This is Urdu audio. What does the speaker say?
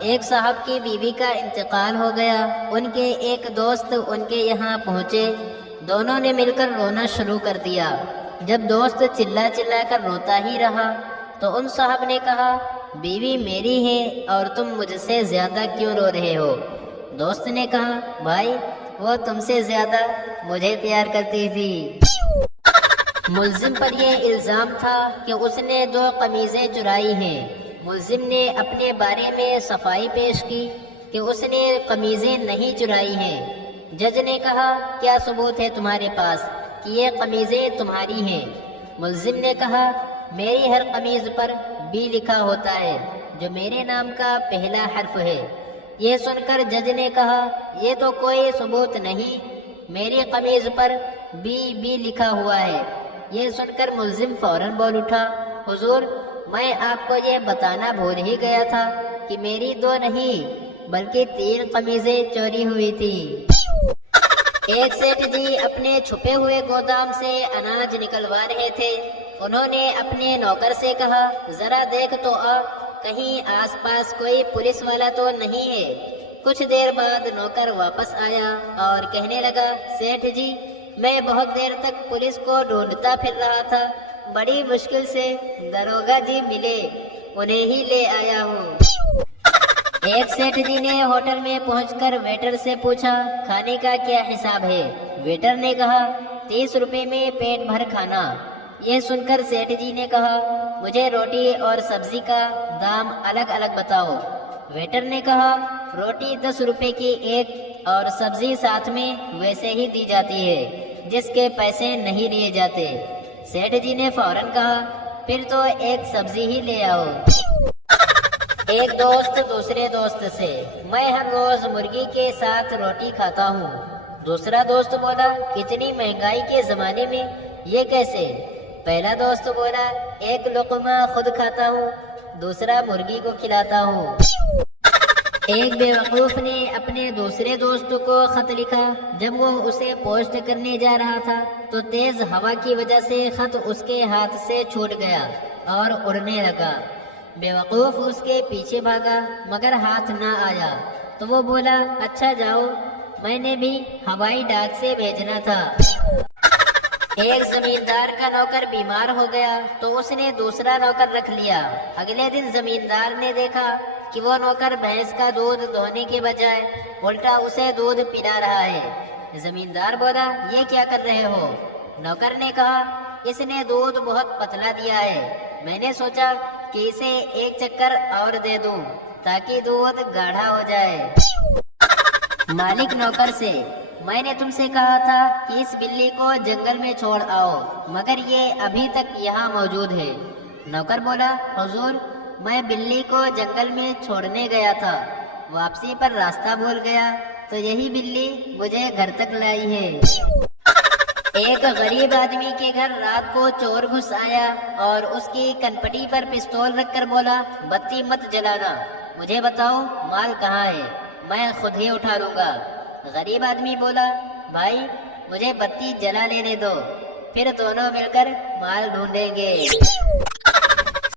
ایک صاحب کی بیوی کا انتقال ہو گیا۔ ان کے ایک دوست ان کے یہاں پہنچے، دونوں نے مل کر رونا شروع کر دیا۔ جب دوست چلا چلا کر روتا ہی رہا تو ان صاحب نے کہا، بیوی میری ہے اور تم مجھ سے زیادہ کیوں رو رہے ہو؟ دوست نے کہا، بھائی وہ تم سے زیادہ مجھے پیار کرتی تھی۔ ملزم پر یہ الزام تھا کہ اس نے 2 قمیضیں چرائی ہیں۔ ملزم نے اپنے بارے میں صفائی پیش کی کہ اس نے قمیضیں نہیں چرائی ہیں۔ جج نے کہا، کیا ثبوت ہے تمہارے پاس کہ یہ قمیضیں تمہاری ہیں؟ ملزم نے کہا، میری ہر قمیض پر بی لکھا ہوتا ہے جو میرے نام کا پہلا حرف ہے۔ یہ سن کر جج نے کہا، یہ تو کوئی ثبوت نہیں، میری قمیض پر بی لکھا ہوا ہے۔ یہ سن کر ملزم فوراً بول اٹھا، حضور میں آپ کو یہ بتانا بھول ہی گیا تھا کہ میری 2 نہیں بلکہ 3 قمیضیں چوری ہوئی تھی۔ ایک سیٹھ جی اپنے چھپے ہوئے گودام سے اناج نکلوا رہے تھے۔ انہوں نے اپنے نوکر سے کہا، ذرا دیکھ تو آ، کہیں آس پاس کوئی پولیس والا تو نہیں ہے۔ کچھ دیر بعد نوکر واپس آیا اور کہنے لگا، سیٹھ جی میں بہت دیر تک پولیس کو ڈھونڈتا پھر رہا تھا، بڑی مشکل سے داروغہ جی ملے، انہیں ہی لے آیا ہوں۔ ایک سیٹھ جی نے ہوٹل میں پہنچ کر ویٹر سے پوچھا، کھانے کا کیا حساب ہے؟ ویٹر نے کہا، 30 روپے میں پیٹ بھر کھانا۔ یہ سن کر سیٹھ جی نے کہا، مجھے روٹی اور سبزی کا دام الگ الگ بتاؤ۔ ویٹر نے کہا، روٹی 10 روپے کی ایک اور سبزی ساتھ میں ویسے ہی دی جاتی ہے جس کے پیسے نہیں لیے جاتے۔ سیٹھ جی نے فوراً کہا، پھر تو ایک سبزی ہی لے آؤ۔ ایک دوست دوسرے دوست سے، میں ہر روز مرغی کے ساتھ روٹی کھاتا ہوں۔ دوسرا دوست بولا، اتنی مہنگائی کے زمانے میں یہ کیسے؟ پہلا دوست بولا، ایک لقمہ خود کھاتا ہوں، دوسرا مرغی کو کھلاتا ہوں۔ ایک بیوقوف نے اپنے دوسرے دوست کو خط لکھا۔ جب وہ اسے پوسٹ کرنے جا رہا تھا تو تیز ہوا کی وجہ سے خط اس کے ہاتھ سے چھوٹ گیا اور اڑنے لگا۔ بیوقوف اس کے پیچھے بھاگا مگر ہاتھ نہ آیا تو وہ بولا، اچھا جاؤ، میں نے بھی ہوائی ڈاک سے بھیجنا تھا۔ ایک زمیندار کا نوکر بیمار ہو گیا تو اس نے دوسرا نوکر رکھ لیا۔ اگلے دن زمیندار نے دیکھا کہ وہ نوکر بھینس کا دودھ دوہنے کے بجائے الٹا اسے دودھ پلا رہا ہے۔ زمیندار بولا، یہ کیا کر رہے ہو؟ نوکر نے کہا، اس نے دودھ بہت پتلا دیا ہے، میں نے سوچا کہ اسے ایک چکر اور دے دوں تاکہ دودھ گاڑھا ہو جائے۔ مالک نوکر سے، میں نے تم سے کہا تھا کہ اس بلی کو جنگل میں چھوڑ آؤ مگر یہ ابھی تک یہاں موجود ہے۔ نوکر بولا، حضور میں بلی کو جنگل میں چھوڑنے گیا تھا، واپسی پر راستہ بھول گیا تو یہی بلی مجھے گھر تک لائی ہے۔ ایک غریب آدمی کے گھر رات کو چور گھس آیا اور اس کی کنپٹی پر پستول رکھ کر بولا، بتی مت جلانا، مجھے بتاؤ مال کہاں ہے، میں خود ہی اٹھا لوں گا۔ غریب آدمی بولا، بھائی مجھے بتی جلا لینے دو، پھر دونوں مل کر مال ڈھونڈیں گے۔